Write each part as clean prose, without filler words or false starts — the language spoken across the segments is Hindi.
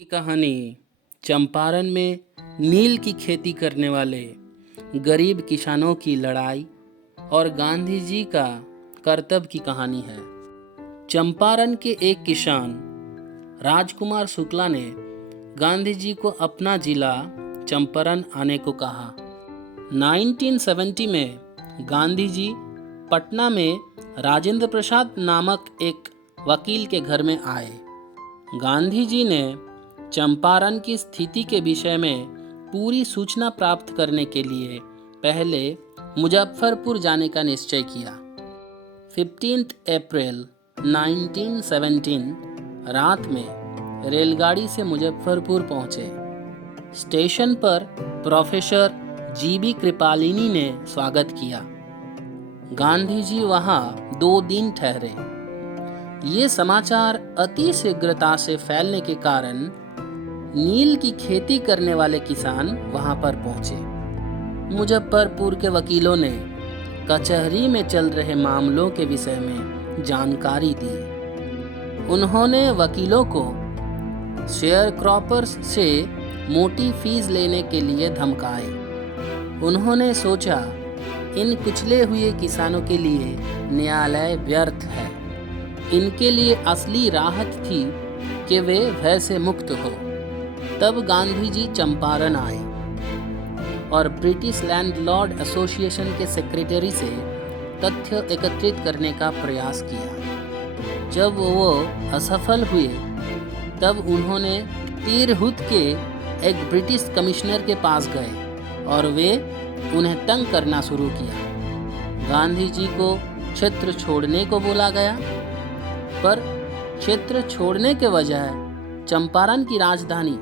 की कहानी चंपारण में नील की खेती करने वाले गरीब किसानों की लड़ाई और गांधी जी का कर्तव्य की कहानी है। चंपारण के एक किसान राजकुमार शुक्ला ने गांधी जी को अपना जिला चंपारण आने को कहा। 1970 में गांधी जी पटना में राजेंद्र प्रसाद नामक एक वकील के घर में आए। गांधी जी ने चंपारण की स्थिति के विषय में पूरी सूचना प्राप्त करने के लिए पहले मुजफ्फरपुर जाने का निश्चय किया। 15 अप्रैल 1917 रात में रेलगाड़ी से मुजफ्फरपुर पहुंचे। स्टेशन पर प्रोफेसर जीबी कृपालिनी ने स्वागत किया। गांधी जी वहां 2 दिन ठहरे। ये समाचार अति शीघ्रता से फैलने के कारण नील की खेती करने वाले किसान वहां पर पहुंचे। मुजफ्फरपुर के वकीलों ने कचहरी में चल रहे मामलों के विषय में जानकारी दी। उन्होंने वकीलों को शेयर क्रॉपर्स से मोटी फीस लेने के लिए धमकाए। उन्होंने सोचा इन कुचले हुए किसानों के लिए न्यायालय व्यर्थ है। इनके लिए असली राहत थी कि वे भय से मुक्त हो। तब गांधी जी चंपारण आए और ब्रिटिश लैंडलॉर्ड एसोसिएशन के सेक्रेटरी से तथ्य एकत्रित करने का प्रयास किया। जब वो असफल हुए तब उन्होंने तिरहुत के एक ब्रिटिश कमिश्नर के पास गए और वे उन्हें तंग करना शुरू किया। गांधी जी को क्षेत्र छोड़ने को बोला गया, पर क्षेत्र छोड़ने के बजाय चंपारण की राजधानी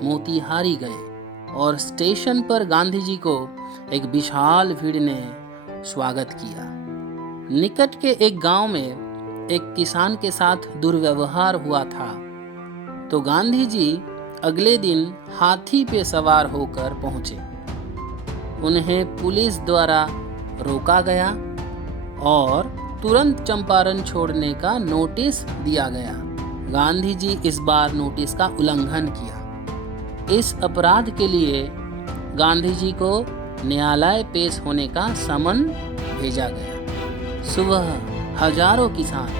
मोतिहारी गए और स्टेशन पर गांधी जी को एक विशाल भीड़ ने स्वागत किया। निकट के एक गांव में एक किसान के साथ दुर्व्यवहार हुआ था, तो गांधी जी अगले दिन हाथी पे सवार होकर पहुंचे। उन्हें पुलिस द्वारा रोका गया और तुरंत चंपारण छोड़ने का नोटिस दिया गया। गांधी जी इस बार नोटिस का उल्लंघन किया। इस अपराध के लिए गांधी जी को न्यायालय पेश होने का समन भेजा गया। सुबह हजारों किसान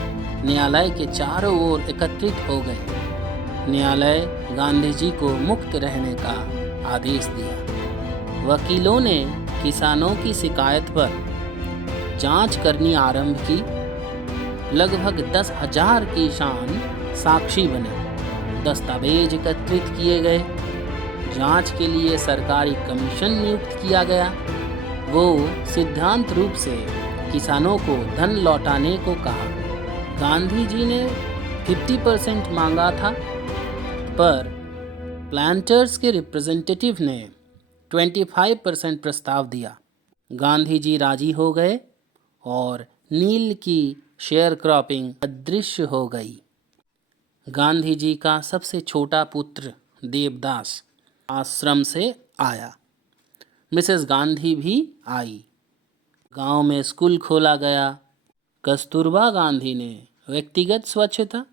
न्यायालय के चारों ओर एकत्रित हो गए। न्यायालय गांधी जी को मुक्त रहने का आदेश दिया। वकीलों ने किसानों की शिकायत पर जांच करनी आरंभ की। लगभग 10,000 किसान साक्षी बने। दस्तावेज एकत्रित किए गए। जांच के लिए सरकारी कमीशन नियुक्त किया गया। वो सिद्धांत रूप से किसानों को धन लौटाने को कहा। गांधी जी ने 50% मांगा था, पर प्लांटर्स के रिप्रेजेंटेटिव ने 25% प्रस्ताव दिया। गांधी जी राजी हो गए और नील की शेयर क्रॉपिंग अदृश्य हो गई। गांधी जी का सबसे छोटा पुत्र देवदास आश्रम से आया। मिसेस गांधी भी आई। गांव में स्कूल खोला गया। कस्तूरबा गांधी ने व्यक्तिगत स्वच्छता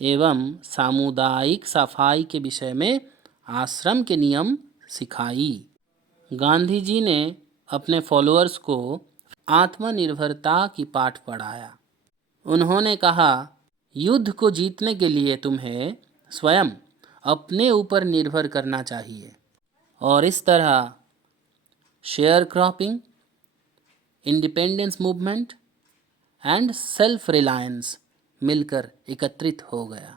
एवं सामुदायिक सफाई के विषय में आश्रम के नियम सिखाई। गांधी जी ने अपने फॉलोअर्स को आत्मनिर्भरता की पाठ पढ़ाया। उन्होंने कहा, युद्ध को जीतने के लिए तुम्हें स्वयं अपने ऊपर निर्भर करना चाहिए। और इस तरह share cropping, independence movement and self reliance मिलकर एकत्रित हो गया।